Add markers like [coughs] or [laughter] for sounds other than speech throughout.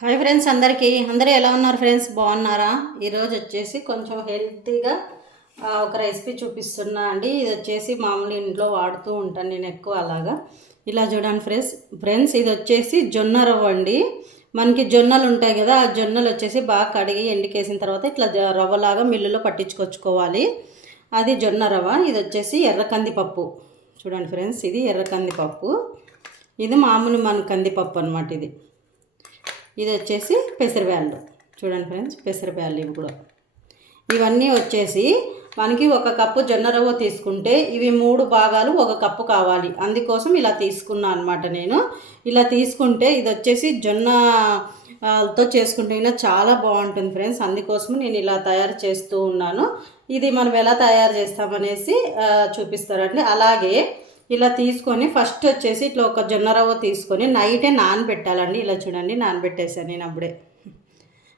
Hi friends అందరికీ. అందరూ ఎలా ఉన్నారు ఫ్రెండ్స్? బాగున్నారా? ఈరోజు వచ్చేసి కొంచెం హెల్తీగా ఒక రెసిపీ చూపిస్తున్నా అండి. ఇది వచ్చేసి మామూలు ఇంట్లో వాడుతూ ఉంటాను నేను ఎక్కువ అలాగా. ఇలా చూడండి ఫ్రెండ్స్. ఫ్రెండ్స్ ఇది వచ్చేసి జొన్న రవ్వ అండి. మనకి జొన్నలు ఉంటాయి కదా ఆ జొన్నలు వచ్చేసి బాగా కడిగి ఎండికేసిన తర్వాత ఇట్లా రవ్వలాగా మిల్లులో పట్టించుకొచ్చుకోవాలి. అది జొన్న రవ్వ ఇది వచ్చేసి ఎర్ర కందిపప్పు. చూడండి ఫ్రెండ్స్ ఇది ఎర్ర కందిపప్పు. ఇది మామూలు మన కందిపప్పు అనమాట ఇది. ఇది వచ్చేసి పెసరబ్యాళ్ళు చూడండి ఫ్రెండ్స్ పెసరబ్యాళ్ళు ఇవి కూడా. ఇవన్నీ వచ్చేసి మనకి ఒక కప్పు జొన్న రవ్వ తీసుకుంటే ఇవి మూడు భాగాలు ఒక కప్పు కావాలి. అందుకోసం ఇలా తీసుకున్నా అనమాట నేను. ఇలా తీసుకుంటే ఇది వచ్చేసి జొన్న తో చేసుకుంటే చాలా బాగుంటుంది ఫ్రెండ్స్. అందుకోసం నేను ఇలా తయారు చేస్తూ ఉన్నాను. ఇది మనం ఎలా తయారు చేస్తామనేసి చూపిస్తారండి. అలాగే ఇలా తీసుకొని ఫస్ట్ వచ్చేసి ఇట్లా ఒక జొన్న రవ్వ తీసుకొని నైటే నానబెట్టాలండి. ఇలా చూడండి నానబెట్టేసాను నేను అప్పుడే.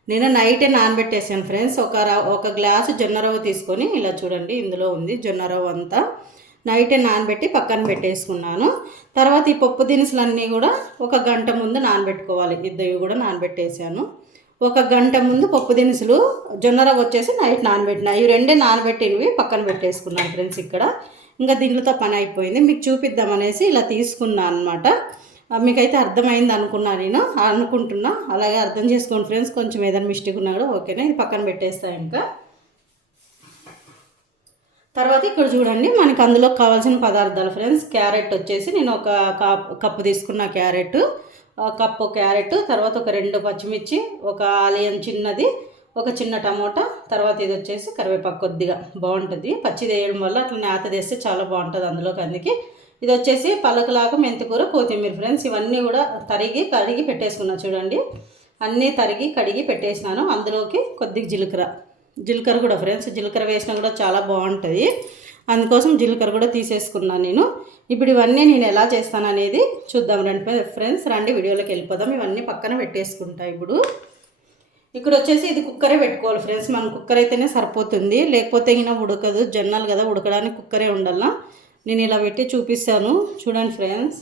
నేను నైటే నానబెట్టేసాను ఫ్రెండ్స్ ఒక ఒక గ్లాసు జొన్న రవ్వ తీసుకొని ఇలా చూడండి ఇందులో ఉంది జొన్న రవ్వ అంతా. నైటే నానబెట్టి పక్కన పెట్టేసుకున్నాను. తర్వాత ఈ పప్పు దినుసులన్నీ కూడా ఒక గంట ముందు నానబెట్టుకోవాలి. ఇద్దరు కూడా నానబెట్టేసాను ఒక గంట ముందు పప్పు దినుసులు జొన్న రవ్వ వచ్చేసి నైట్ నానబెట్టిన ఇవి రెండే నానబెట్టినవి పక్కన పెట్టేసుకున్నాను ఫ్రెండ్స్ ఇక్కడ. ఇంకా దీంట్లో పని అయిపోయింది. మీకు చూపిద్దామనేసి ఇలా తీసుకున్నాను అనమాట మీకైతే అర్థమైంది అనుకున్నా నేను అనుకుంటున్నా. అలాగే అర్థం చేసుకోండి ఫ్రెండ్స్ కొంచెం ఏదైనా మిస్టేక్ ఉన్నా కూడా ఓకేనా? ఇది పక్కన పెట్టేస్తా ఇంకా. తర్వాత ఇక్కడ చూడండి మనకి అందులో కావాల్సిన పదార్థాలు ఫ్రెండ్స్. క్యారెట్ వచ్చేసి నేను ఒక కప్ కప్పు తీసుకున్న క్యారెట్ కప్పు క్యారెట్ తర్వాత ఒక రెండు పచ్చిమిర్చి ఒక ఆలియన్ చిన్నది ఒక చిన్న టమోటా తర్వాత ఇది వచ్చేసి కరివేపాకు కొద్దిగా. బాగుంటుంది. పచ్చి వేయడం వల్ల అట్లా నేత తెస్తే చాలా బాగుంటుంది అందులోకి అందుకే. ఇది వచ్చేసి పలకలాకు మెంతికూర కొత్తిమీర ఫ్రెండ్స్ ఇవన్నీ కూడా తరిగి కడిగి పెట్టేసుకున్నా చూడండి. అన్నీ తరిగి కడిగి పెట్టేసినాను. అందులోకి కొద్దిగా జీలకర్ర. జీలకర్ర కూడా ఫ్రెండ్స్ జీలకర్ర వేసినా కూడా చాలా బాగుంటుంది. అందుకోసం జీలకర్ర కూడా తీసేసుకున్నాను నేను. ఇప్పుడు ఇవన్నీ నేను ఎలా చేస్తాను అనేది చూద్దాం రండి. ఫ్రెండ్స్ రండి వీడియోలోకి వెళ్ళిపోదాం. ఇవన్నీ పక్కన పెట్టేసుకుంటా ఇప్పుడు. ఇక్కడ వచ్చేసి ఇది కుక్కరే పెట్టుకోవాలి ఫ్రెండ్స్. మనం కుక్కర్ అయితేనే సరిపోతుంది. లేకపోతే ఇంకా ఉడకదు. జొన్నలు కదా ఉడకడానికి కుక్కరే ఉండాలా? నేను ఇలా పెట్టి చూపిస్తాను. చూడండి ఫ్రెండ్స్.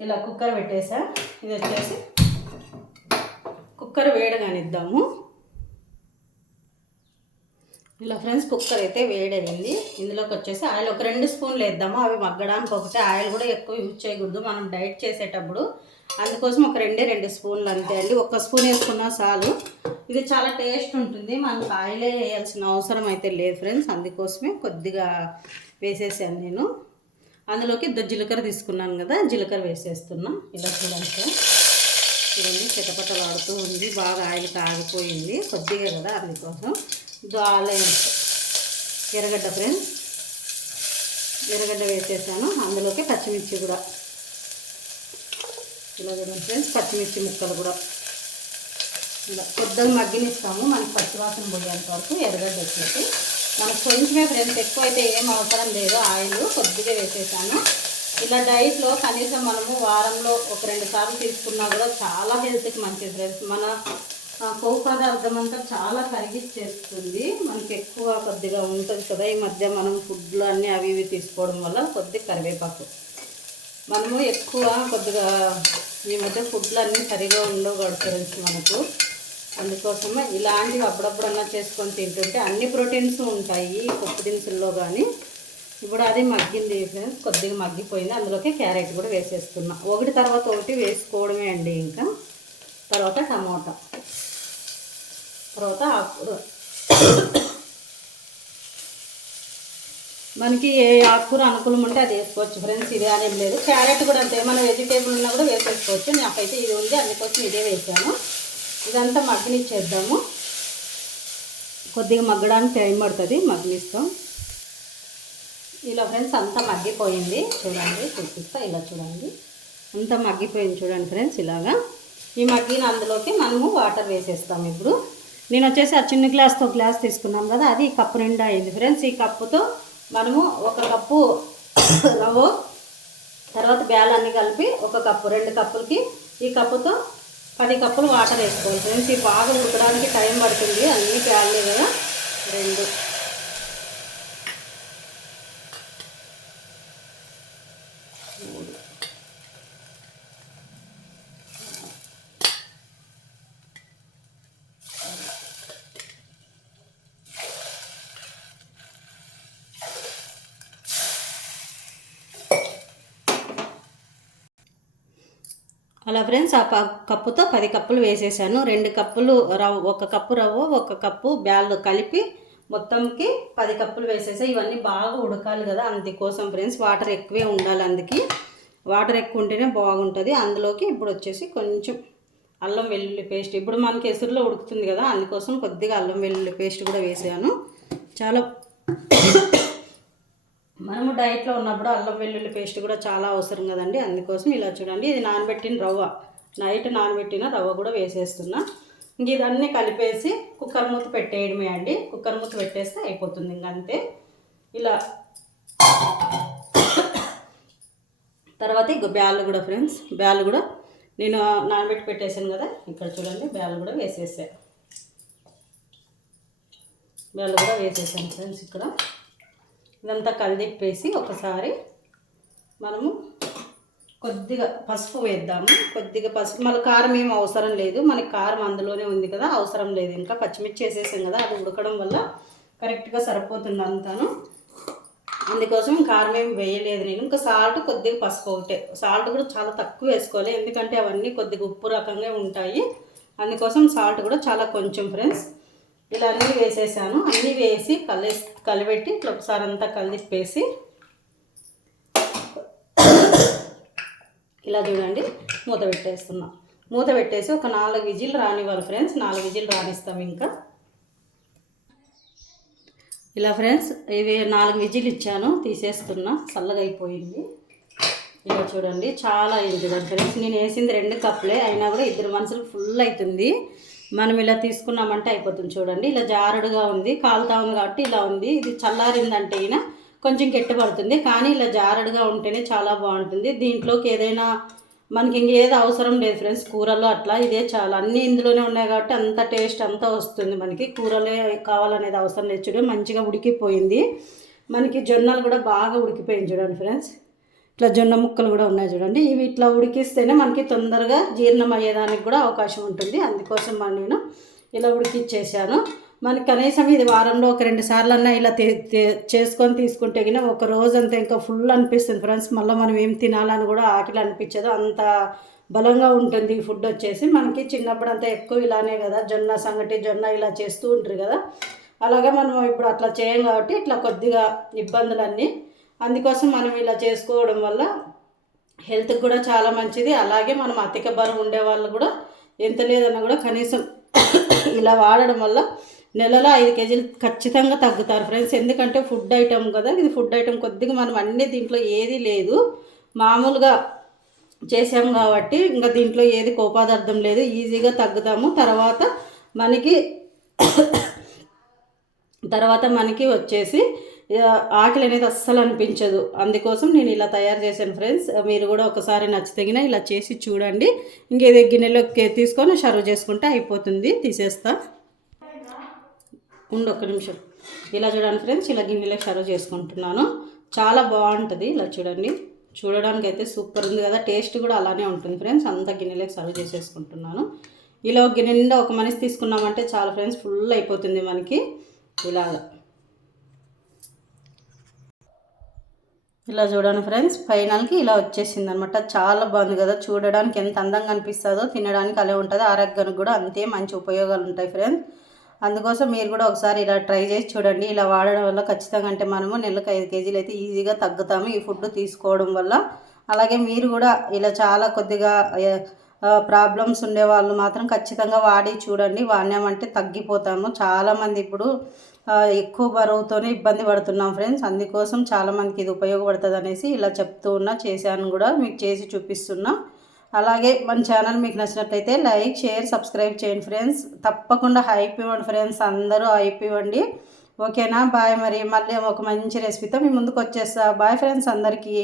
ఇలా కుక్కర్ పెట్టేసా. ఇది వచ్చేసి కుక్కర్ వేడగానిద్దాము ఇలా ఫ్రెండ్స్ కుక్కర్ అయితే వేడైంది. ఇందులోకి వచ్చేసి ఆయిల్ ఒక రెండు స్పూన్లు వేద్దాము. అవి మగ్గడానికి ఒకటి ఆయిల్ కూడా ఎక్కువ యూజ్ చేయకూడదు. మనం డైట్ చేసేటప్పుడు అందుకోసం ఒక రెండే రెండు స్పూన్లు అంతే అండి. ఒక స్పూన్ వేసుకున్నా చాలు. ఇది చాలా టేస్ట్ ఉంటుంది. మనకు ఆయిలే వేయాల్సిన అవసరం అయితే లేదు ఫ్రెండ్స్. అందుకోసమే కొద్దిగా వేసేసాను నేను. అందులోకి ఇద్దరు జీలకర్ర తీసుకున్నాను కదా జీలకర్ర వేసేస్తున్నా. ఇలా చూడండి ఫ్రెండ్స్. చూడండి చిటపటలాడుతూ ఉంది. బాగా ఆయిల్ కాగిపోయింది. కొద్దిగా కదా అందుకోసం. దాలే ఎర్రగడ్డ ఫ్రెండ్స్. ఎర్రగడ్డ వేసేసాను. అందులోకి పచ్చిమిర్చి కూడా. ఇలా చూడండి ఫ్రెండ్స్ పచ్చిమిర్చి ముక్కలు కూడా. ఇలా కొద్దిగా మగ్గినిస్తాము. మనకి పచ్చివాసన పోయేంత వరకు ఎర్రగడ్డ వచ్చేసి మనకు కొంచెమే ఫ్రెండ్స్ ఎక్కువ అయితే ఏం అవసరం లేదు. ఆయిల్ కొద్దిగా వేసేసాను. ఇలా డైట్లో కనీసం మనము వారంలో ఒక రెండు సార్లు తీసుకున్నా కూడా చాలా హెల్త్కి మంచిది ఫ్రెండ్స్. మన ఆ, కొవ్వు పదార్థం అంతా చాలా కరిగిచ్చేస్తుంది. మనకి ఎక్కువ కొద్దిగా ఉంటుంది కదా ఈ మధ్య మనం ఫుడ్లు అన్నీ అవి ఇవి తీసుకోవడం వల్ల కొద్దిగా కరివేపాకు. మనము ఎక్కువ కొద్దిగా ఈ మధ్య ఫుడ్లు అన్నీ సరిగా ఉండవు ఫ్రెండ్స్ మనకు. అందుకోసమే ఇలాంటివి అప్పుడప్పుడన్నా చేసుకొని తింటుంటే అన్ని ప్రోటీన్స్ ఉంటాయి పప్పు దినుసుల్లో కానీ ఇప్పుడు అది మగ్గింది ఫ్రెండ్స్ కొద్దిగా మగ్గిపోయింది. అందులోకి క్యారెట్ కూడా వేసేస్తున్నా. ఒకటి తర్వాత ఒకటి వేసుకోవడమే అండి ఇంకా. తర్వాత టమోటా. తర్వాత ఆకుకూర. మనకి ఏ ఆకుకూర అనుకూలం ఉంటే అది వేసుకోవచ్చు ఫ్రెండ్స్ ఇదే అనేది లేదు. క్యారెట్ కూడా అంతే మన వెజిటేబుల్ ఉన్నా కూడా వేసేసుకోవచ్చు. నాకైతే ఇది ఉంది అందుకోసం ఇదే వేసాను. ఇదంతా మగ్గనిచ్చేద్దాము. కొద్దిగా మగ్గడానికి టైం పడుతుంది మగ్గనిస్తాం ఇలా ఫ్రెండ్స్ అంతా మగ్గిపోయింది. చూడండి చూపిస్తా ఇలా చూడండి. అంతా మగ్గిపోయింది చూడండి ఫ్రెండ్స్ ఇలాగా. ఈ మగ్గిన అందులోకి మనము వాటర్ వేసేస్తాము ఇప్పుడు. నేను వచ్చేసి ఆ చిన్న గ్లాస్తో గ్లాస్ తీసుకున్నాం కదా అది కప్పు నిండా అయింది. ఫ్రెండ్స్ ఈ కప్పుతో మనము ఒక కప్పు రవ్వ తర్వాత బేలాన్ని కలిపి ఒక కప్పు రెండు కప్పులకి ఈ కప్పుతో పది కప్పులు వాటర్ వేసుకోవాలి. ఫ్రెండ్స్ ఈ బాగా ఉడకడానికి టైం పడుతుంది. అన్ని బ్యాలే కదా? రెండు. అలా ఫ్రెండ్స్ ఆ ప- కప్పుతో పది కప్పులు వేసేసాను. రెండు కప్పులు రవ్వ ఒక కప్పు రవ్వ ఒక కప్పు బ్యాళ్ళు కలిపి మొత్తంకి పది కప్పులు వేసేసా. ఇవన్నీ బాగా ఉడకాలి కదా అందుకోసం ఫ్రెండ్స్. వాటర్ ఎక్కువే ఉండాలి అందుకే. వాటర్ ఎక్కువ ఉంటేనే బాగుంటుంది. అందులోకి ఇప్పుడు వచ్చేసి కొంచెం అల్లం వెల్లుల్లి పేస్ట్. ఇప్పుడు మనకి ఎసురులో ఉడుకుతుంది కదా అందుకోసం కొద్దిగా అల్లం వెల్లుల్లి పేస్ట్ కూడా వేసాను. చాలా మనము డైట్లో ఉన్నప్పుడు అల్లం వెల్లుల్లి పేస్ట్ కూడా చాలా అవసరం కదండి. అందుకోసం ఇలా చూడండి. ఇది నానబెట్టిన రవ్వ. నైట్ నానబెట్టిన రవ్వ కూడా వేసేస్తున్నా. ఇంక ఇదన్నీ కలిపేసి కుక్కర్ మూత పెట్టేయడమే అండి. కుక్కర్ మూత పెట్టేస్తే అయిపోతుంది ఇంక అంతే. ఇలా తర్వాత ఇంక బ్యాళ్ళు కూడా ఫ్రెండ్స్. బ్యాళ్ళు కూడా నేను నానబెట్టి పెట్టేసాను కదా. ఇక్కడ చూడండి బ్యాళ్ళు కూడా వేసేసా. బ్యాళ్ళు కూడా వేసేసాను ఫ్రెండ్స్ ఇక్కడ. ఇదంతా కలిదిప్పేసి ఒకసారి మనము కొద్దిగా పసుపు వేద్దాము. కొద్దిగా పసుపు మళ్ళీ కారం ఏం అవసరం లేదు. మనకి కారం అందులోనే ఉంది కదా అవసరం లేదు. ఇంకా పచ్చిమిర్చి వేసేసాం కదా అది ఉడకడం వల్ల కరెక్ట్గా సరిపోతుంది అంతాను. అందుకోసం కారం ఏం వేయలేదు నేను. ఇంకా సాల్ట్ కొద్దిగా పసుపు ఒకటే. సాల్ట్ కూడా చాలా తక్కువ వేసుకోవాలి. ఎందుకంటే అవన్నీ కొద్దిగా ఉప్పు రకంగా ఉంటాయి. అందుకోసం సాల్ట్ కూడా చాలా కొంచెం ఫ్రెండ్స్. ఇలా అన్నీ వేసేసాను. అన్నీ వేసి కలిసి కలిపెట్టి ఇట్లా ఒకసారి అంతా కలిపేసి ఇలా చూడండి మూత పెట్టేస్తున్నాం. మూత పెట్టేసి ఒక నాలుగు విజిల్ రానివ్వాలి ఫ్రెండ్స్. నాలుగు విజిల్ రానిస్తాం ఇంకా. ఇలా ఫ్రెండ్స్ ఇవి నాలుగు విజిల్ ఇచ్చాను. తీసేస్తున్నా. చల్లగా అయిపోయింది. ఇలా చూడండి చాలా అయింది చూడండి ఫ్రెండ్స్. నేను వేసింది రెండు కప్పులే. అయినా కూడా ఇద్దరు మనుషులు ఫుల్ అవుతుంది. మనం ఇలా తీసుకున్నామంటే అయిపోతుంది చూడండి. ఇలా జారుడుగా ఉంది కాలుతా ఉంది కాబట్టి ఇలా ఉంది. ఇది చల్లారిందంటే అయినా కొంచెం గట్టి పడుతుంది కానీ ఇలా జారుడుగా ఉంటేనే చాలా బాగుంటుంది. దీంట్లోకి ఏదైనా మనకి ఇంకేది అవసరం లేదు ఫ్రెండ్స్ కూరలో అట్లా ఇదే చాలా. అన్నీ ఇందులోనే ఉన్నాయి కాబట్టి అంత టేస్ట్ అంతా వస్తుంది మనకి. కూరలే కావాలనేది అవసరం లేదు చూడండి మంచిగా ఉడికిపోయింది. మనకి జొన్నలు కూడా బాగా ఉడికిపోయింది చూడండి ఫ్రెండ్స్ ఇట్లా జొన్న ముక్కలు కూడా ఉన్నాయి చూడండి. ఇవి ఇట్లా ఉడికిస్తేనే మనకి తొందరగా జీర్ణం అయ్యేదానికి కూడా అవకాశం ఉంటుంది. అందుకోసం మరి నేను ఇలా ఉడికిచ్చేసాను. మనకి కనీసం ఇది వారంలో ఒక రెండు సార్లు అన్నా ఇలా చేసుకొని తీసుకుంటే గిన ఒక రోజంతా ఇంకా ఫుల్ అనిపిస్తుంది ఫ్రెండ్స్. మళ్ళీ మనం ఏం తినాలని కూడా ఆకలి అనిపించదు. అంత బలంగా ఉంటుంది ఈ ఫుడ్ వచ్చేసి. మనకి చిన్నప్పుడు అంతా ఎక్కువ ఇలానే కదా జొన్న సంగటి జొన్న ఇలా చేస్తూ ఉంటారు కదా. అలాగే మనం ఇప్పుడు అట్లా చేయం కాబట్టి ఇట్లా కొద్దిగా ఇబ్బందులన్నీ అందుకోసం మనం ఇలా చేసుకోవడం వల్ల హెల్త్కి కూడా చాలా మంచిది. అలాగే మనం అధిక బరువు ఉండే వాళ్ళు కూడా ఎంత లేదన్నా కూడా కనీసం [coughs] ఇలా వాడడం వల్ల నెలలో ఐదు కేజీలు ఖచ్చితంగా తగ్గుతారు ఫ్రెండ్స్. ఎందుకంటే ఫుడ్ ఐటమ్ కదా ఇది ఫుడ్ ఐటమ్ కొద్దిగా మనం అన్ని దీంట్లో ఏది లేదు. మామూలుగా చేసాం కాబట్టి ఇంకా దీంట్లో ఏది కోపాదార్థం లేదు ఈజీగా తగ్గుతాము. తర్వాత మనకి [coughs] తర్వాత మనకి వచ్చేసి ఆకలి అనేది అస్సలు అనిపించదు. అందుకోసం నేను ఇలా తయారు చేశాను ఫ్రెండ్స్. మీరు కూడా ఒకసారి నచ్చితగిన ఇలా చేసి చూడండి. ఇంకేదో గిన్నెలోకి తీసుకొని సర్వ్ చేసుకుంటే అయిపోతుంది. తీసేస్తా. ఉండు ఒక్క నిమిషం. ఇలా చూడండి ఫ్రెండ్స్ ఇలా గిన్నెలోకి సర్వ్ చేసుకుంటున్నాను. చాలా బాగుంటుంది. ఇలా చూడండి. చూడడానికి అయితే సూపర్ ఉంది కదా. టేస్ట్ కూడా అలానే ఉంటుంది ఫ్రెండ్స్. అంతా గిన్నెలోకి సర్వ్ చేసేసుకుంటున్నాను. ఇలా ఒక గిన్నె నిండా ఒక మనిషి తీసుకున్నామంటే చాలా ఫ్రెండ్స్. ఫుల్ అయిపోతుంది మనకి. ఇలా ఇలా చూడండి ఫ్రెండ్స్ ఫైనల్కి ఇలా వచ్చేసింది అనమాట చాలా బాగుంది కదా చూడడానికి ఎంత అందంగా అనిపిస్తుందో తినడానికి అలా ఉంటుంది ఆరోగ్యానికి కూడా అంతే మంచి ఉపయోగాలు ఉంటాయి ఫ్రెండ్స్. అందుకోసం మీరు కూడా ఒకసారి ఇలా ట్రై చేసి చూడండి. ఇలా వాడడం వల్ల ఖచ్చితంగా అంటే మనము నెలకు ఐదు కేజీలు అయితే ఈజీగా తగ్గుతాము ఈ ఫుడ్ తీసుకోవడం వల్ల. అలాగే మీరు కూడా ఇలా చాలా కొద్దిగా ప్రాబ్లమ్స్ ఉండే వాళ్ళు మాత్రం ఖచ్చితంగా వాడి చూడండి. వాడినామంటే తగ్గిపోతాము. చాలామంది ఇప్పుడు ఎక్కువ బరువుతోనే ఇబ్బంది పడుతున్నాం ఫ్రెండ్స్. అందుకోసం చాలామందికి ఇది ఉపయోగపడుతుంది అనేసి ఇలా చెప్తూ ఉన్నా చేశాను కూడా మీకు చేసి చూపిస్తున్నా. అలాగే మన ఛానల్ మీకు నచ్చినట్లయితే లైక్ షేర్ సబ్స్క్రైబ్ చేయండి ఫ్రెండ్స్. తప్పకుండా హైప్ ఇవ్వండి ఫ్రెండ్స్ అందరూ హైప్ ఇవ్వండి. ఓకేనా? బాయ్ మరి. మళ్ళీ ఒక మంచి రెసిపీతో మీ ముందుకు వచ్చేస్తా. బాయ్ ఫ్రెండ్స్ అందరికీ.